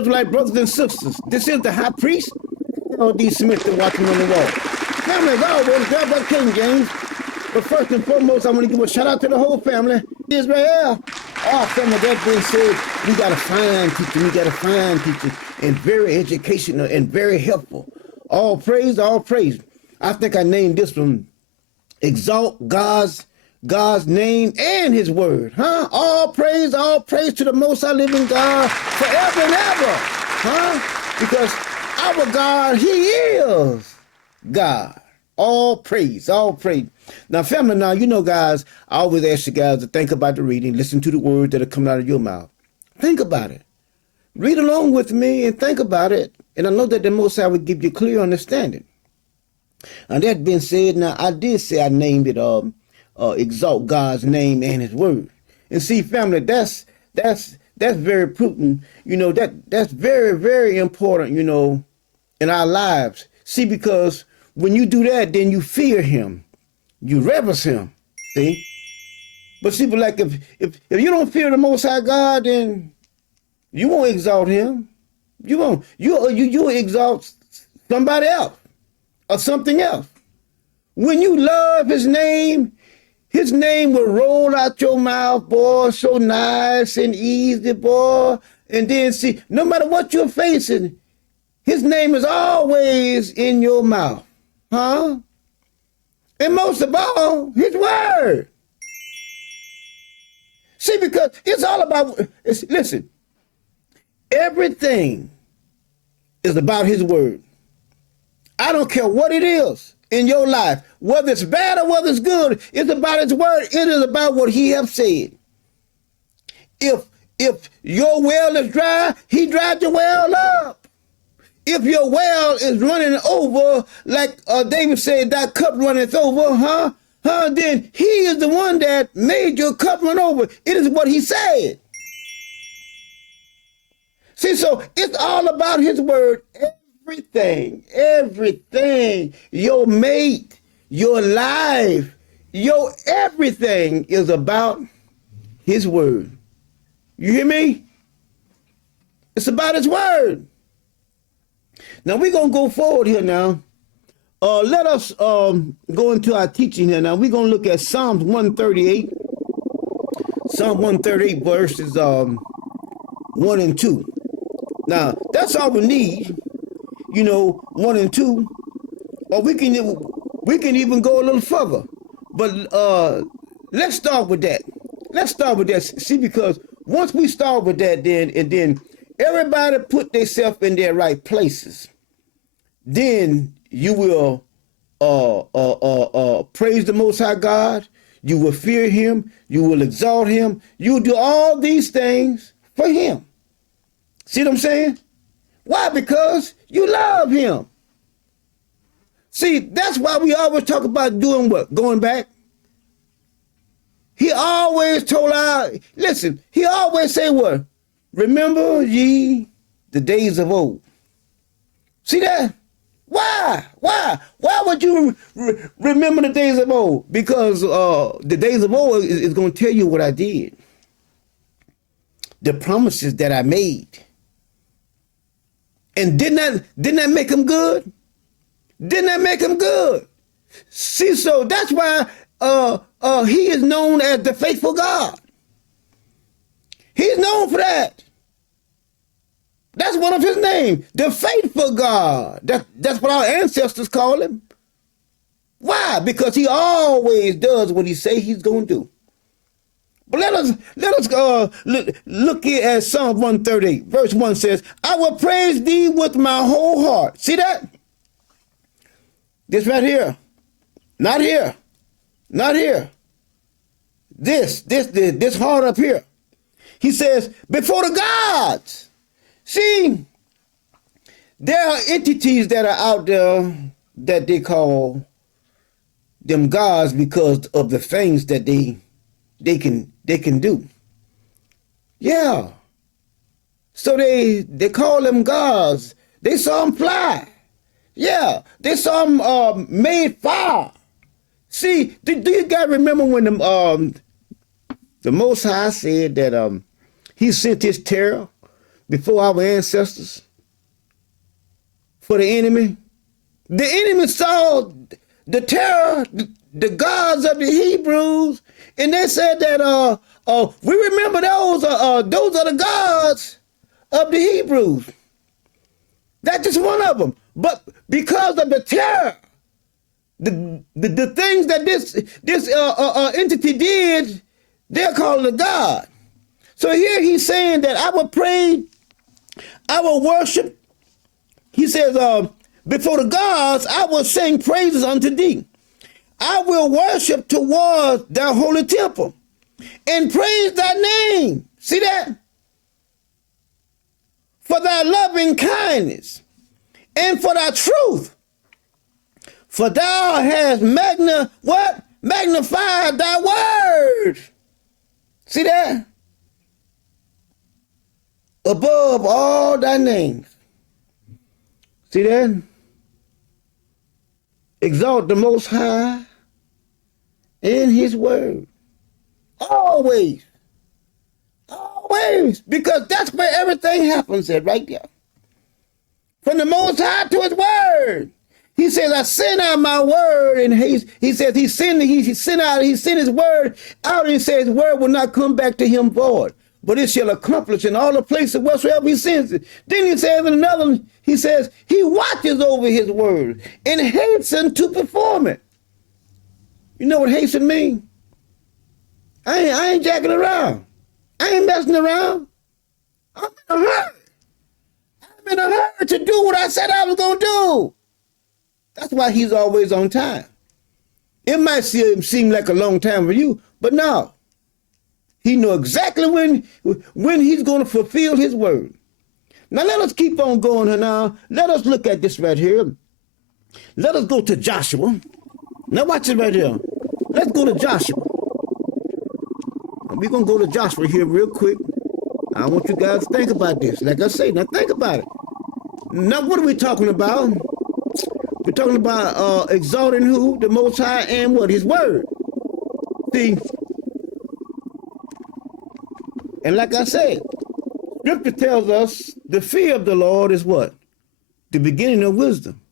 Israelite brothers and sisters, this is the high priest, D. Smith, the watchman on the wall. Family, as always, God bless King James. But first and foremost, I want to give a shout out to the whole family, Israel. Our family, that being said, we got a fine teacher. We got a fine teacher, and very educational and very helpful. All praise, all praise. I think I named this one, Exalt God's name and his word. All praise to the most high living God forever and ever. Because our God, he is God. All praise, all praise. Now, family, now, you know, guys, I always ask you guys to think about the reading, listen to the words that are coming out of your mouth. Think about it. Read along with me and think about it. And I know that the Most High will give you clear understanding. And that being said, now, I did say I named it Exalt God's name and his word. And see, family, that's very prudent. You know, that's very, very important, you know, in our lives. See, because when you do that, then you fear him. You reverence him. See? But see, but like if you don't fear the Most High God, then you won't exalt him. You won't. You exalt somebody else or something else. When you love his name will roll out your mouth, boy, so nice and easy, boy. And then see, no matter what you're facing, his name is always in your mouth. And most of all, his word. See, because it's all about, listen, everything is about his word. I don't care what it is in your life, whether it's bad or whether it's good, it's about his word. It is about what he has said. If your well is dry, he dried your well up. If your well is running over, like David said, that cup runneth over, then he is the one that made your cup run over. It is what he said. See, so it's all about his word. Everything, your mate, your life, your everything is about his word. You hear me? It's about his word. Now we're going to go forward here now. Let us go into our teaching here now. We're going to look at Psalms 138. Psalm 138 verses 1 and 2. Now, that's all we need. You know, 1 and 2, or we can even go a little further. But let's start with that. Let's start with that. See, because once we start with that, then everybody put themselves in their right places. Then you will praise the Most High God. You will fear him. You will exalt him. You will do all these things for him. See what I'm saying? Why? Because you love him. See, that's why we always talk about doing what? Going back. He always told he always say what? Remember ye the days of old. See that? Why? Why would you remember the days of old? Because the days of old is going to tell you what I did. The promises that I made. And didn't that make him good? Didn't that make him good? See, so that's why he is known as the faithful God. He's known for that. That's one of his names, the faithful God. That's what our ancestors call him. Why? Because he always does what he say he's going to do. But let us look here at Psalm 138. Verse 1 says, I will praise thee with my whole heart. See that? This right here. Not here. Not here. This heart up here. He says, before the gods. See, there are entities that are out there that they call them gods because of the things that they can do. Yeah. So they call them gods. They saw them fly. Yeah. They saw them made fire. See, do you guys remember when the Most High said that he sent his terror, before our ancestors for the enemy. The enemy saw the terror, the gods of the Hebrews, and they said that we remember those are the gods of the Hebrews. That's just one of them. But because of the terror, the things that this entity did, they're called a god. So here he's saying that I will pray, I will worship. He says, before the gods, I will sing praises unto thee. I will worship towards thy holy temple and praise thy name. See that? For thy loving kindness and for thy truth. For thou hast magnified thy word. See that? Above all thy names. See that? Exalt the Most High in his word. Always. Always. Because that's where everything happens at, right there. From the Most High to his word. He says, I send out my word, and he says he sent his word out, and he says his word will not come back to him void, but it shall accomplish in all the places whatsoever he sends it. Then he says in another, he says, he watches over his word and hastens to perform it. You know what hasten means? I ain't jacking around. I ain't messing around. I'm in a hurry. I'm in a hurry to do what I said I was going to do. That's why he's always on time. It might seem like a long time for you, but no. He knows exactly when he's going to fulfill his word. Now let us keep on going here now. Let us look at this right here. Let us go to Joshua. Now watch it right here. Let's go to Joshua. We're going to go to Joshua here real quick. I want you guys to think about this. Like I say, now think about it. Now what are we talking about? We're talking about exalting who? The Most High and what? His word. See? And like I said, Scripture tells us the fear of the Lord is what? The beginning of wisdom.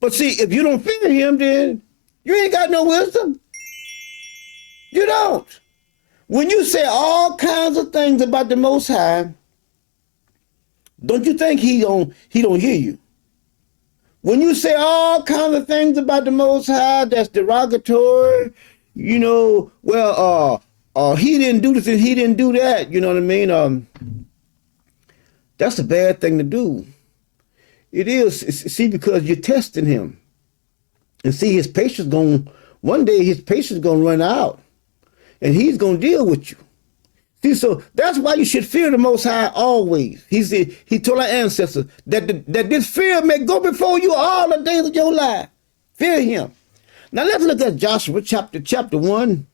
But see, if you don't fear him, then you ain't got no wisdom. You don't. When you say all kinds of things about the Most High, don't you think he don't hear you? When you say all kinds of things about the Most High that's derogatory, you know, well, he didn't do this and he didn't do that, you know what I mean? That's a bad thing to do. It is, see, because you're testing him. And see, his patience one day his patience going to run out. And he's going to deal with you. See, so that's why you should fear the Most High always. He told our ancestors that this fear may go before you all the days of your life. Fear him. Now let's look at Joshua chapter 1.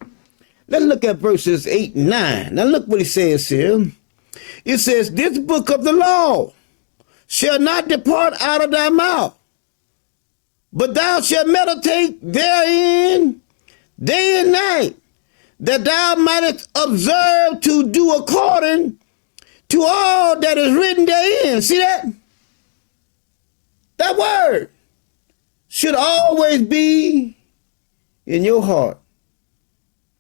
Let's look at verses 8 and 9. Now look what he says here. It says, this book of the law shall not depart out of thy mouth, but thou shalt meditate therein day and night, that thou mightest observe to do according to all that is written therein. See that? That word should always be in your heart.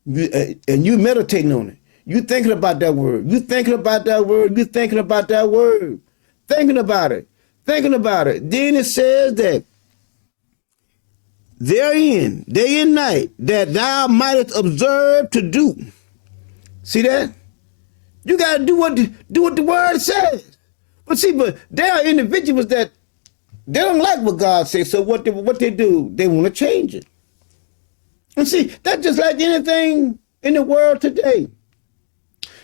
And you meditating on it. You thinking about that word. You thinking about that word. You thinking about that word. Thinking about it. Thinking about it. Then it says that therein, day and night, that thou mightest observe to do. See that? You got to do what the word says. But see, there are individuals that they don't like what God says. So what they do, they want to change it. And see, that's just like anything in the world today.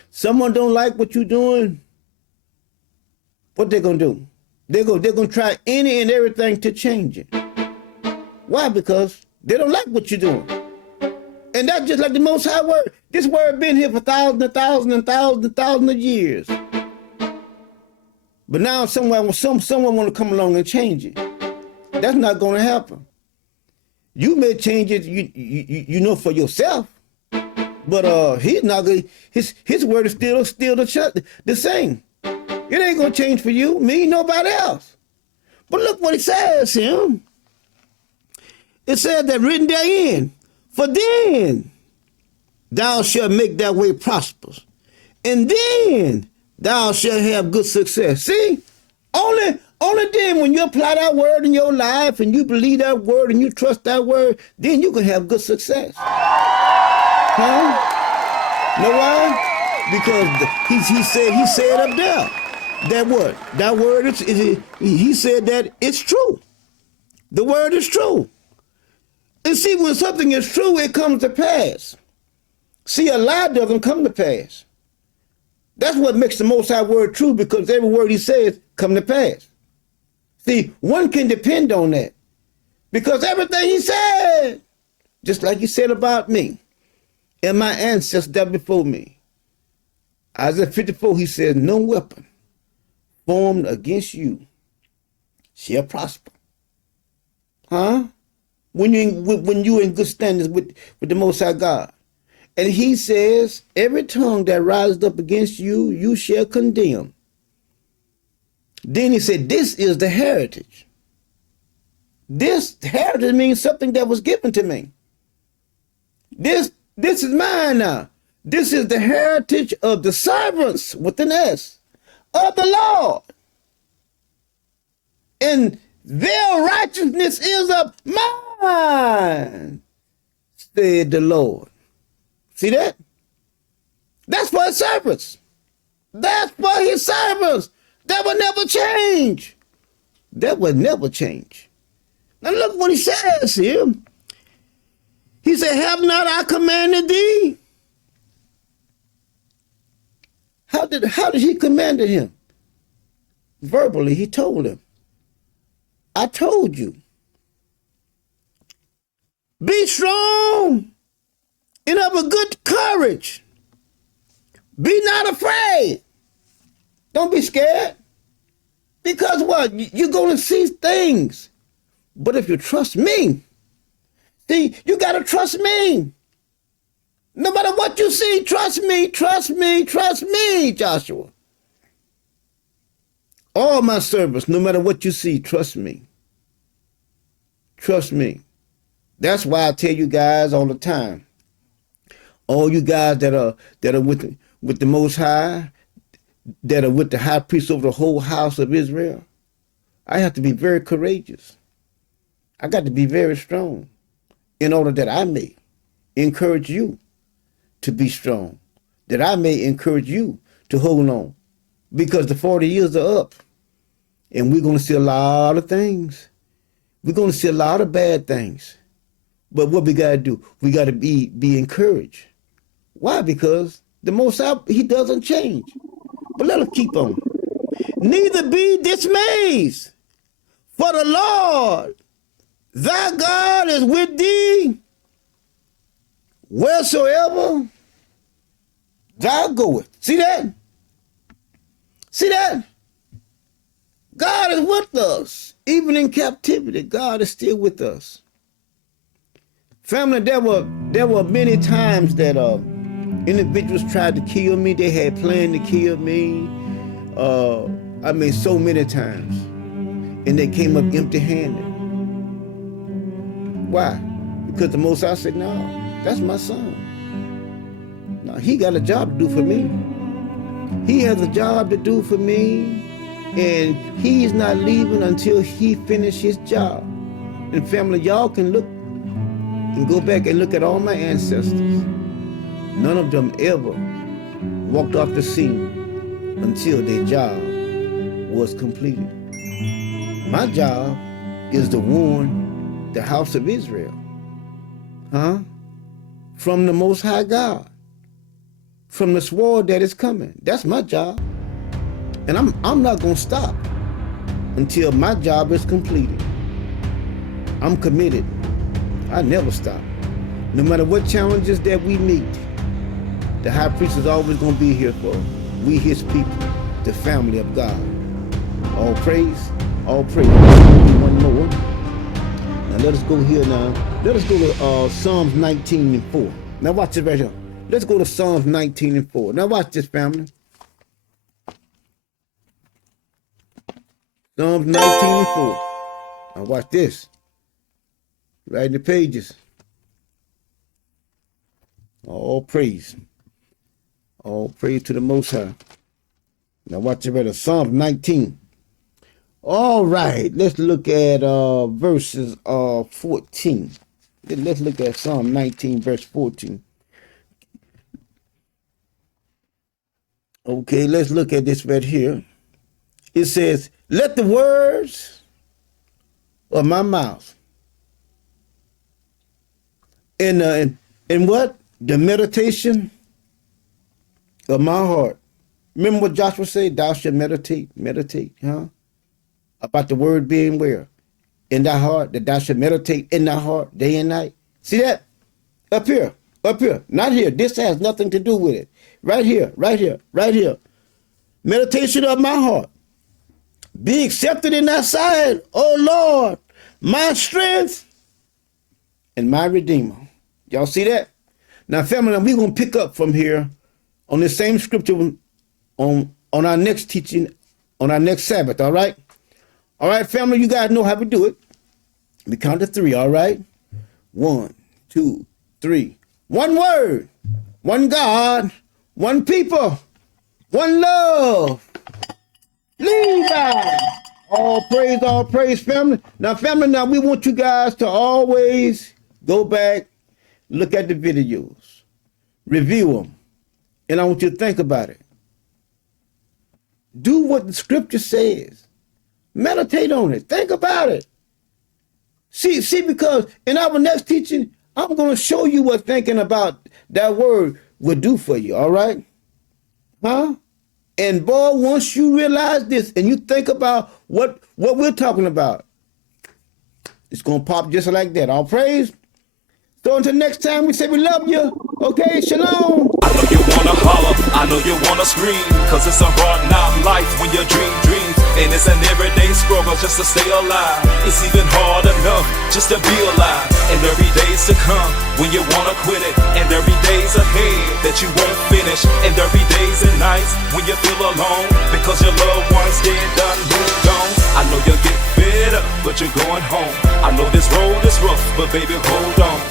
Someone don't like what you're doing. What they gonna do? They're gonna try any and everything to change it. Why? Because they don't like what you're doing. And that's just like the Most High word. This word been here for thousands and thousands and thousands and thousands of years. But now someone want to come along and change it. That's not going to happen. You may change it, you know, for yourself. But he's not going. His word is still the same. It ain't going to change for you, me, nobody else. But look what it says here. It says that written therein, for then thou shalt make thy way prosperous, and then thou shalt have good success. See, only then when you apply that word in your life and you believe that word and you trust that word, then you can have good success. Huh? Know why? Because he said up there that word is he said that it's true. The word is true. And see, when something is true, it comes to pass. See, a lie doesn't come to pass. That's what makes the Most High word true, because every word he says come to pass. See, one can depend on that, because everything he said, just like he said about me and my ancestors that before me. Isaiah 54, he says, no weapon formed against you shall prosper. Huh? When you in good standings with the Most High God. And he says, every tongue that rises up against you, you shall condemn. Then he said, this is the heritage. This heritage means something that was given to me. This is mine now. This is the heritage of the servants, with an S, of the Lord. And their righteousness is of mine, said the Lord. See that? That's for his servants. That's for his servants. That will never change. That will never change. Now look what he says here. He said, have not I commanded thee? How did he command him? Verbally, he told him, I told you. Be strong and of a good courage. Be not afraid. Don't be scared. Because what? You're going to see things. But if you trust me, see, you got to trust me. No matter what you see, trust me, trust me, trust me, Joshua. All my servants, no matter what you see, trust me. Trust me. That's why I tell you guys all the time. All you guys that are with the Most High, that are with the high priest over the whole house of Israel, I have to be very courageous. I got to be very strong in order that I may encourage you to be strong, that I may encourage you to hold on, because the 40 years are up and we're going to see a lot of things. We're going to see a lot of bad things. But what we got to do, we got to be encouraged. Why? Because the Most High, he doesn't change. But let us keep on. Neither be dismayed, for the Lord thy God is with thee wheresoever thou goest. See that? See that? God is with us. Even in captivity, God is still with us. Family, there were many times that individuals tried to kill me. They had planned to kill me. So many times. And they came up empty-handed. Why? Because the Most High said, no, that's my son. No, he got a job to do for me. He has a job to do for me, and he's not leaving until he finishes his job. And family, y'all can look and go back and look at all my ancestors. None of them ever walked off the scene until their job was completed. My job is to warn the house of Israel, from the Most High God, from the sword that is coming. That's my job. And I'm not going to stop until my job is completed. I'm committed. I never stop. No matter what challenges that we meet, the high priest is always going to be here for we, his people, the family of God. All praise, all praise. One more. Now let us go here now. Let us go to Psalms 19 and 4. Now watch this right here. Let's go to Psalms 19 and 4. Now watch this, family. Psalms 19:4. Now watch this. Right in the pages. All praise. All praise to the Most High. Now watch it better. Psalms 19. All right. Let's look at verses 14. Let's look at Psalm 19, verse 14. Okay, let's look at this right here. It says, let the words of my mouth and what? The meditation of my heart. Remember what Joshua said? Thou shalt meditate, huh? About the word being where? In thy heart, that thou shalt meditate in thy heart day and night. See that? Up here, not here. This has nothing to do with it. Right here. Meditation of my heart. Be accepted in thy sight, O Lord, my strength and my redeemer. Y'all see that? Now, family, we're going to pick up from here on the same scripture on our next teaching, on our next Sabbath, all right? All right, family, you guys know how we do it. We count to 3, all right? 1, 2, 3. One word, one God, one people, one love. Levi. All praise, family. Now, family, we want you guys to always go back, look at the videos, review them, and I want you to think about it. Do what the scripture says. Meditate on it. Think about it. See, because in our next teaching, I'm going to show you what thinking about that word will do for you, all right? Huh? And boy, once you realize this and you think about what we're talking about, it's going to pop just like that. All praise. So until next time, we say we love you. Okay, shalom. I know you wanna holler, I know you wanna scream, cause it's a hard knock life when you dream dreams. And it's an everyday struggle just to stay alive. It's even hard enough just to be alive. And there be days to come when you wanna quit it. And there be days ahead that you won't finish. And there be days and nights when you feel alone, because your loved ones dead, done, moved on. I know you'll get fed up, but you're going home. I know this road is rough, but baby, hold on.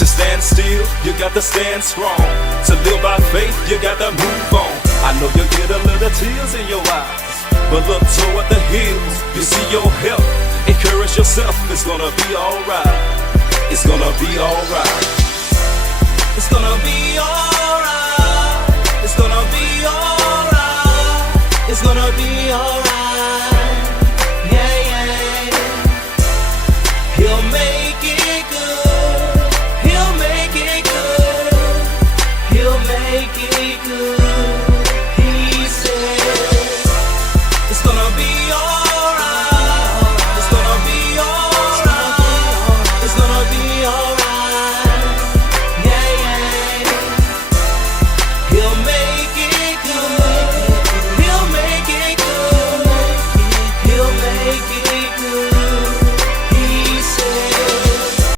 To stand still, you got to stand strong. To live by faith, you got to move on. I know you'll get a little tears in your eyes, but look toward the hills, you see your help. Encourage yourself, it's gonna be alright. It's gonna be alright. It's gonna be alright. It's gonna be alright. It's gonna be alright. Yeah. He'll make it good. He'll make it good. He'll make it good. He said it's gonna be alright.